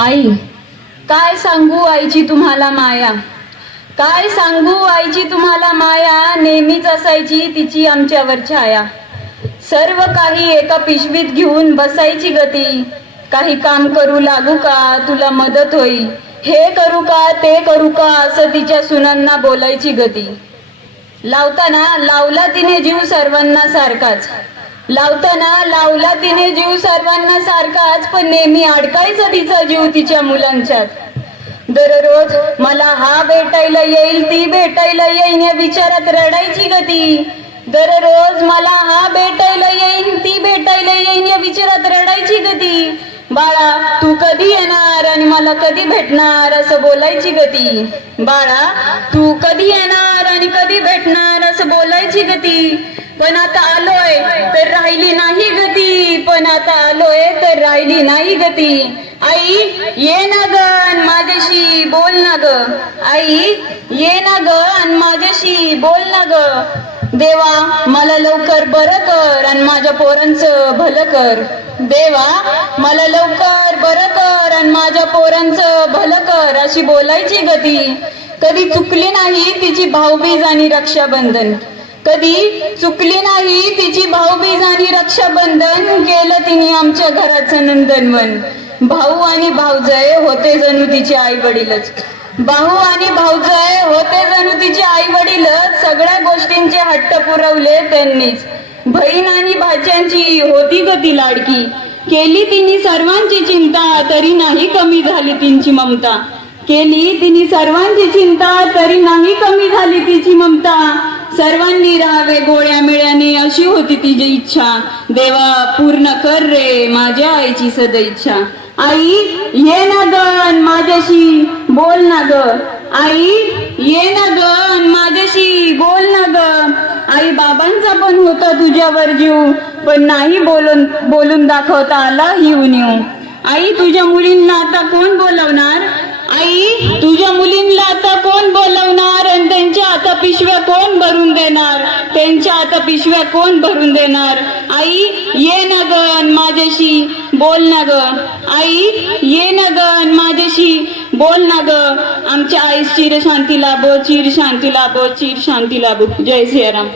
आई काय सांगू आईची तुम्हाला माया? काय सांगू आईची तुम्हाला माया? नेहमीच असायची तिची आमच्यावर छाया. सर्व काही एका पिशवीत घेऊन बसायची गती. काही काम करू लागू का? तुला मदत होईल. हे करू का? ते करू का? असं तिच्या सुनांना बोलायची गती. लावताना लावला तिने जीव सर्वांना सारखाच. लावताना लावला तिने जीव सर्वांना सारखाच पण नेहमी अडकायचा तिचा जीव तिच्या मुलांच्यात. दररोज मला हा भेटायला येईल ती भेटायला येईन या विचारात रडायची गती. दररोज मला हा भेटायला येईन ती भेटायला येईन या विचारात रडायची गती. बाळा तू कधी येणार आणि मला कधी भेटणार असं बोलायची गती. बाळा तू कधी येणार आणि कधी भेटणार असं बोलायची गती. पण आता आलोय तर राहिली नाही गती. पण आता आलोय तर राहिली नाही गती. आई ये ना ग माझ्याशी बोल ना ग. आई ये ना ग अन माझ्याशी बोल ना ग. देवा मला लवकर बरं कर आणि माझ्या पोरांचं भलं कर. देवा मला लवकर बरं कर आणि माझ्या पोरांचं भलं कर अशी बोलायची गती. कधी चुकली नाही तिची भाऊबीज आणि रक्षाबंधन. कधी चुकली नाही तिची भाऊबीज आणि रक्षाबंधन केलं तिने आमच्या घराचं नंदनवन. भाऊ आणि भाऊजय होते जणू तिचे आई वडीलच भाऊ आणि भाऊजय होते जणू तिचे आई वडीलच सगळ्या गोष्टींचे हट्ट पुरवले त्यांनीच. बहीण आणि भाच्यांची होती ग ती लाडकी. केली तिने सर्वांची चिंता तरी नाही कमी झाली तिची ममता. केली तिने सर्वांची चिंता तरी नाही कमी झाली तिची ममता. सर्वांनी राहावे गोळ्या मिळ्याने अशी होती तिची इच्छा. देवा पूर्ण कर रे माझ्या आईची सद इच्छा. आई ये ना ग माझ्याशी बोल ना ग. आई ये ना ग माझ्याशी बोल ना ग. आई बाबांचा पण होता तुझ्यावर जीव पण नाही बोलून बोलून दाखवता आला ही उणीव आई तुझ्या मुलींना आता कोण बोलवणार? आई तुझ्या मुलींना आता पिशव्या कोण भरून देणार? त्यांच्या आता पिशव्या कोण भरून देणार? आई ये ना ग माझ्याशी बोल ना ग. आई ये ना ग माझ्याशी बोल ना ग. आमच्या आई चिर शांती लाभो चिर शांती लाभो चिर शांती लाभो. जय सियाराम.